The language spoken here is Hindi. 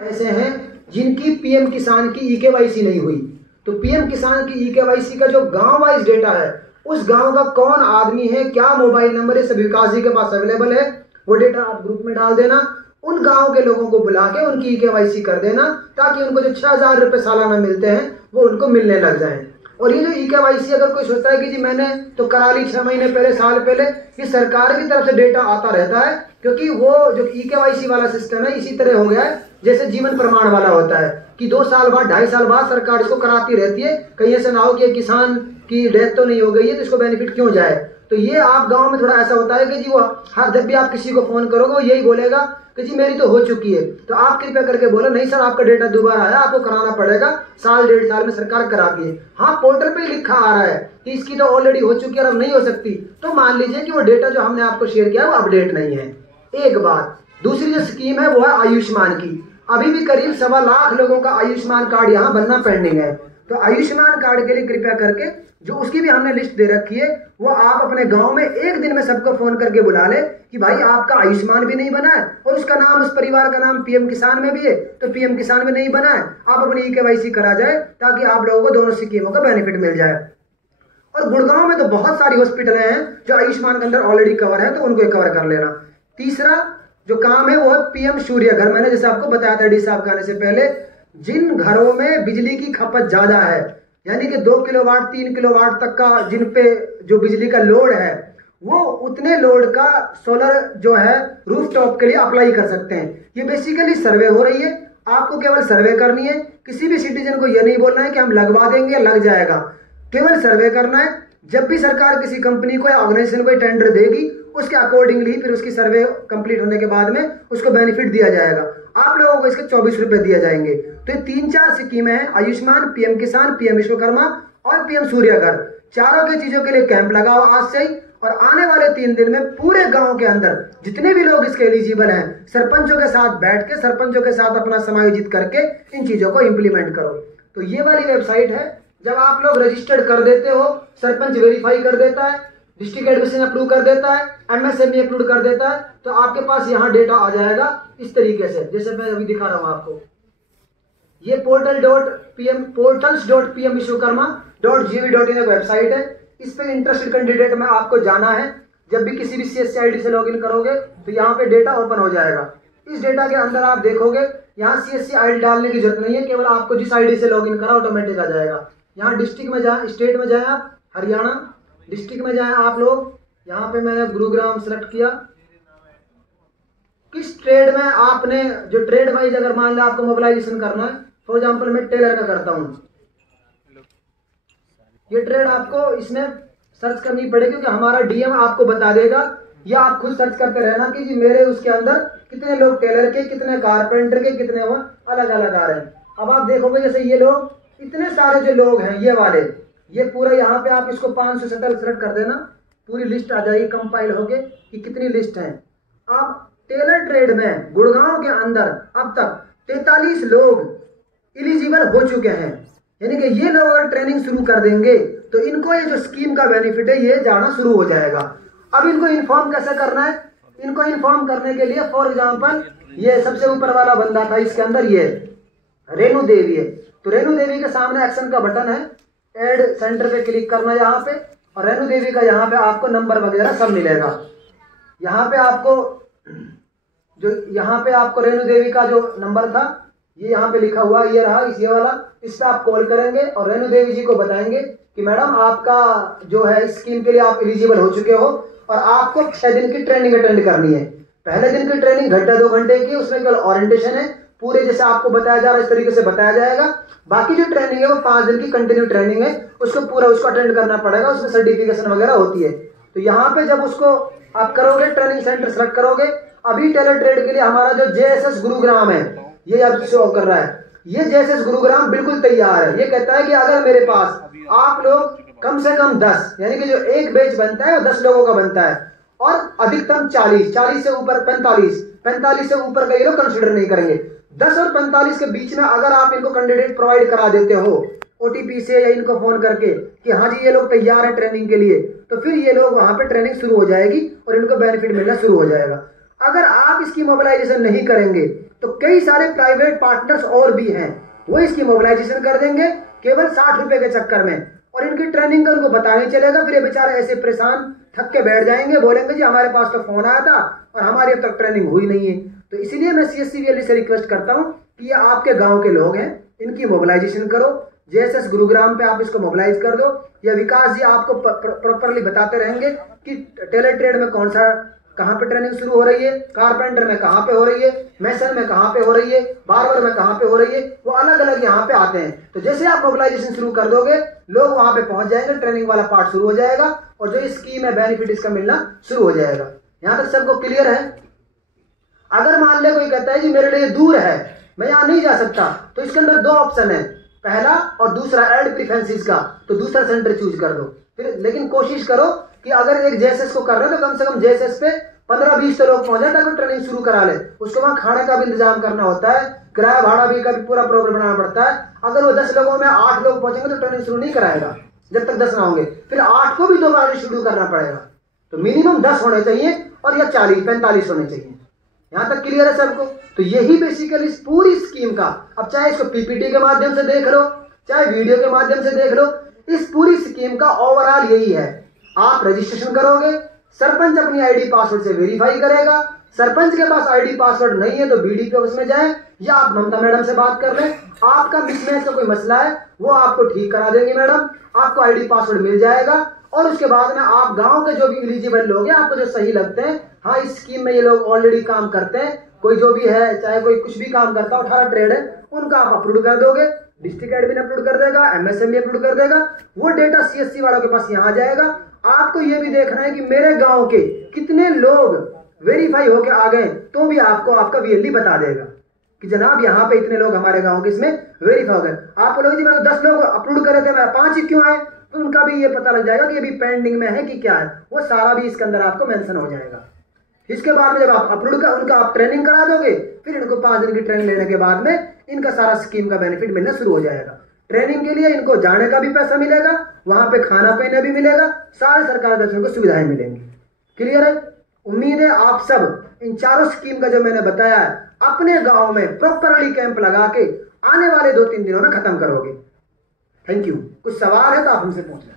ऐसे हैं जिनकी पीएम किसान की ईकेवाईसी नहीं हुई। तो पीएम किसान की ईकेवाईसी का जो गांव वाइज डेटा है, उस गांव का कौन आदमी है, क्या मोबाइल नंबर है, सब विकास जी के पास अवेलेबल है। वो डेटा आप ग्रुप में डाल देना, उन गांव के लोगों को बुला के उनकी ईकेवाईसी कर देना, ताकि उनको जो 6,000 रुपए सालाना मिलते हैं वो उनको मिलने लग जाए। और ये जो ईकेवाईसी अगर कोई सोचता है कि जी मैंने तो करा ली 6 महीने पहले, साल पहले, ये सरकार की तरफ से डेटा आता रहता है, क्योंकि वो जो ईकेवाईसी वाला सिस्टम है इसी तरह हो गया है जैसे जीवन प्रमाण वाला होता है कि 2 साल बाद 2.5 साल बाद सरकार इसको कराती रहती है। कहीं ऐसा ना हो कि किसान की डेथ तो नहीं हो गई है तो इसको बेनिफिट क्यों जाए। तो ये आप गांव में थोड़ा ऐसा होता है कि जी वो हर जब भी आप किसी को फोन करोगे वो यही बोलेगा कि जी मेरी तो हो चुकी है। तो आप कृपया करके बोलो नहीं सर, आपका डेटा दोबारा आया, आपको कराना पड़ेगा, साल 1.5 साल में सरकार कराती है। हाँ, पोर्टल पे लिखा आ रहा है कि इसकी तो ऑलरेडी हो चुकी है और अब नहीं हो सकती, तो मान लीजिए कि वो डेटा जो हमने आपको शेयर किया वो अपडेट नहीं है। एक बात। दूसरी जो स्कीम है वो है आयुष्मान की। अभी भी करीब 1.25 लाख लोगों का आयुष्मान कार्ड यहाँ बनना पेंडिंग है। तो आयुष्मान कार्ड के लिए कृपया करके, जो उसकी भी हमने लिस्ट दे रखी है, वो आप अपने गांव में एक दिन में सबको फोन करके बुला ले कि भाई आपका आयुष्मान भी नहीं बना है और उसका नाम, उस परिवार का नाम पीएम किसान में भी है तो पीएम किसान में नहीं बना है, आप अपनी ईकेवाईसी करा जाए ताकि आप लोगों को दोनों स्कीमों का बेनिफिट मिल जाए। और गुड़गांव में तो बहुत सारी हॉस्पिटलें हैं जो आयुष्मान के अंदर ऑलरेडी कवर है, तो उनको कवर कर लेना। तीसरा जो काम है वो है पीएम सूर्य घर। मैंने जैसे आपको बताया था डी साहब आने से पहले, जिन घरों में बिजली की खपत ज्यादा है, यानी कि 2 किलोवाट 3 किलोवाट तक का जिन पे जो बिजली का लोड है, वो उतने लोड का सोलर जो है रूफटॉप के लिए अप्लाई कर सकते हैं। ये बेसिकली सर्वे हो रही है, आपको केवल सर्वे करनी है। किसी भी सिटीजन को यह नहीं बोलना है कि हम लगवा देंगे, लग जाएगा, केवल सर्वे करना है। जब भी सरकार किसी कंपनी को या ऑर्गेनाइजेशन को टेंडर देगी, उसके अकॉर्डिंगली फिर उसकी सर्वे कंप्लीट होने के बाद में उसको बेनिफिट दिया जाएगा। आप लोगों को इसके 24 रुपए दिए जाएंगे। तो ये 3-4 स्कीमें हैं, आयुष्मान, पीएम किसान, पीएम विश्वकर्मा और पीएम सूर्य घर। चारों की चीजों के लिए कैंप लगाओ आज से ही, और आने वाले 3 दिन में पूरे गांव के अंदर जितने भी लोग इसके एलिजिबल हैं, सरपंचों के साथ बैठ के, सरपंचों के साथ अपना समायोजित करके इन चीजों को इंप्लीमेंट करो। तो ये वाली वेबसाइट है, जब आप लोग रजिस्टर्ड कर देते हो, सरपंच वेरीफाई कर देता है, डिस्ट्रिक्ट एडमिशन अप्रूव कर देता है, एमएसएमई अप्रूव कर देता है, तो आपके पास यहाँ डेटा आ जाएगा इस तरीके से, जैसे मैं अभी दिखा रहा हूँ आपको। ये portals.pm-विश्वकर्मा.gov.in एक वेबसाइट है। इस पे इंटरेस्टेड कैंडिडेट में आपको जाना है। जब भी किसी भी सीएससी आईडी से लॉगिन करोगे तो यहाँ पे डेटा ओपन हो जाएगा। इस डेटा के अंदर आप देखोगे यहाँ सीएससी आईडी डालने की जरूरत नहीं है, केवल आपको जिस आईडी से लॉगिन करा ऑटोमेटिक आ जाएगा। यहाँ डिस्ट्रिक्ट में जाए, स्टेट में जाए आप, हरियाणा, डिस्ट्रिक्ट में जाए आप लोग, यहाँ पे मैंने गुरुग्राम सेलेक्ट किया। किस ट्रेड में आपने, जो ट्रेड वाइज अगर मान लो आपको मोबिलाइजेशन करना है, फॉर एग्जांपल मैं टेलर का करता हूँ, ये ट्रेड आपको इसमें सर्च करनी पड़ेगी क्योंकि हमारा डीएम आपको बता देगा, या आप खुद सर्च करते रहना कि जी मेरे उसके अंदर कितने लोग टेलर के, कितने कारपेंटर के, कितने वो अलग अलग आ रहे हैं। अब आप देखोगे जैसे ये लोग, इतने सारे जो लोग हैं ये वाले, ये पूरा यहाँ पे आप इसको 500 सेलेक्ट कर देना, पूरी लिस्ट आ जाएगी कंपाइल होके कि कितनी लिस्ट है। अब टेलर ट्रेड में गुड़गांव के अंदर अब तक 43 लोग एलिजिबल हो चुके हैं, यानी कि ये लोग अगर ट्रेनिंग शुरू कर देंगे तो इनको ये जो स्कीम का बेनिफिट है ये जाना शुरू हो जाएगा। अब इनको इन्फॉर्म कैसे करना है? इनको इन्फॉर्म करने के लिए फॉर एग्जांपल ये सबसे ऊपर वाला बंदा था, इसके अंदर ये रेणु देवी है, तो रेणु देवी के सामने एक्शन का बटन है, एड सेंटर पे क्लिक करना यहाँ पे, और रेणु देवी का यहाँ पे आपको नंबर वगैरह सब मिलेगा। यहाँ पे आपको रेणु देवी का जो नंबर था ये यहाँ पे लिखा हुआ ये रहा, इस ये वाला, इस पे आप कॉल करेंगे और रेणु देवी जी को बताएंगे कि मैडम आपका जो है इस स्कीम के लिए आप एलिजिबल हो चुके हो और आपको 6 दिन की ट्रेनिंग अटेंड करनी है। पहले दिन की ट्रेनिंग घंटे 2 घंटे की, उसमें केवल ओरिएंटेशन है, पूरे जैसे आपको बताया जा रहा है इस तरीके से बताया जाएगा। बाकी जो ट्रेनिंग है वो 5 दिन की कंटिन्यू ट्रेनिंग है, उसको अटेंड करना पड़ेगा, उसमें सर्टिफिकेशन वगैरह होती है। तो यहाँ पे जब उसको आप करोगे, ट्रेनिंग सेंटर सेलेक्ट करोगे, अभी टेलर ट्रेड के लिए हमारा जो जेएसएस गुरुग्राम है ये अब शो कर रहा है, ये जेएसएस गुरुग्राम बिल्कुल तैयार है। ये कहता है कि अगर मेरे पास आप लोग कम से कम 10, यानी कि जो एक बैच बनता है वो 10 लोगों का बनता है, और अधिकतम 40 से ऊपर 45 से ऊपर का ये लोग कंसिडर नहीं करेंगे। 10 और 45 के बीच में अगर आप इनको कैंडिडेट प्रोवाइड करा देते हो ओटीपी से या इनको फोन करके कि हाँ जी ये लोग तैयार है ट्रेनिंग के लिए, तो फिर ये लोग वहां पे ट्रेनिंग शुरू हो जाएगी और इनको बेनिफिट मिलना शुरू हो जाएगा। अगर आप इसकी मोबिलाइजेशन नहीं करेंगे तो कई सारे प्राइवेट पार्टनर्स और भी हैं, वो इसकी मोबिलाइजेशन कर देंगे केवल 60 रुपए के चक्कर में, और इनकी ट्रेनिंग का उनको पता नहीं चलेगा। फिर ये बेचारे ऐसे परेशान थक के बैठ जाएंगे, बोलेंगे जी हमारे पास तो फोन आया था और हमारी अब तक ट्रेनिंग हुई नहीं है। तो इसीलिए मैं CSCVLE से रिक्वेस्ट करता हूं कि ये आपके गांव के लोग हैं, इनकी मोबिलाइजेशन करो। JSS गुरुग्राम पे आप इसको मोबिलाइज कर दो, या विकास जी आपको प्रॉपरली बताते रहेंगे कि टेलर ट्रेड में कौन सा कहां पे ट्रेनिंग शुरू हो रही है, कारपेंटर में कहां पे हो रही है, मैसन में कहां पे हो रही है, बार्बर में कहां पे हो रही है, वो अलग अलग यहाँ पे आते हैं। तो जैसे आप मोबिलाइजेशन शुरू कर दोगे, लोग वहां पे पहुंच जाएंगे, ट्रेनिंग वाला पार्ट शुरू हो जाएगा और जो स्कीम है बेनिफिट इसका मिलना शुरू हो जाएगा। यहां तक सबको क्लियर है? अगर मान ले कोई कहता है जी मेरे लिए दूर है, मैं यहां नहीं जा सकता, तो इसके अंदर 2 ऑप्शन है, पहला और दूसरा ऐड प्रेफरेंसेस का, तो दूसरा सेंटर चूज कर दो। फिर लेकिन कोशिश करो कि अगर एक JSS को कर रहे हो तो कम से कम JSS पे 15-20 तो लोग पहुंच जाए ताकि ट्रेनिंग शुरू करा ले। उसको वहां खाने का भी इंतजाम करना होता है, किराया भाड़ा भी का भी पूरा प्रॉब्लम बनाना पड़ता है। अगर वो 10 लोगों में 8 लोग पहुंचेंगे तो ट्रेनिंग शुरू नहीं कराएगा जब तक 10 ना होंगे, फिर 8 को भी दोबारा शुरू करना पड़ेगा। तो मिनिमम 10 होने चाहिए और या 40-45 होने चाहिए। यहां तक क्लियर है सबको? तो यही बेसिकली इस पूरी स्कीम का, अब चाहे इसको PPT के माध्यम से देख लो, चाहे वीडियो के माध्यम से देख लो, इस पूरी स्कीम का ओवरऑल यही है। आप रजिस्ट्रेशन करोगे, सरपंच अपनी ID पासवर्ड से वेरीफाई करेगा। सरपंच के पास ID पासवर्ड नहीं है तो BDPO ऑफिस में जाए या आप ममता मैडम से बात कर लें। आपका मिसमैच का कोई मसला है वो आपको ठीक करा देंगे मैडम, आपको ID पासवर्ड मिल जाएगा। और उसके बाद में आप गांव के जो भी एलिजिबल लोग हैं, आपको जो सही लगते हैं, हाँ इस स्कीम में ये लोग ऑलरेडी काम करते हैं, कोई जो भी है, चाहे कोई कुछ भी काम करता है, 18 ट्रेड है, उनका आप अपलोड कर दोगे, डिस्ट्रिक्ट एडमिन अपलोड कर देगा, MSME अपलोड कर देगा, वो डेटा CSC वालों के पास यहाँ जाएगा। आपको ये भी देखना है कि मेरे गांव के कितने लोग वेरीफाई होके आ गए, तो भी आपको आपका VLD बता देगा कि जनाब यहाँ पे इतने लोग हमारे गांव के इसमें वेरीफाई हो गए। आप बोलोगे जी मैंने 10 लोग अपलोड करे थे, मैं 5 ही क्यों आए, तो उनका भी ये पता लग जाएगा कि अभी पेंडिंग में है कि क्या है, वो सारा भी इसके अंदर आपको मेंशन हो जाएगा। इसके बाद में जब आप अपलोड कर उनका आप ट्रेनिंग करा दोगे, फिर इनको 5 दिन की ट्रेनिंग लेने के बाद में इनका सारा स्कीम का बेनिफिट मिलना शुरू हो जाएगा। ट्रेनिंग के लिए इनको जाने का भी पैसा मिलेगा, वहां पे खाना पीना भी मिलेगा, सारे सरकारी दफ्तरों को सुविधाएं मिलेंगी। क्लियर है? उम्मीद है आप सब इन चारों स्कीम का जो मैंने बताया है अपने गांव में प्रॉपरली कैंप लगा के आने वाले 2-3 दिनों में खत्म करोगे। Thank you. कुछ सवाल है तो आप हमसे पूछ लें।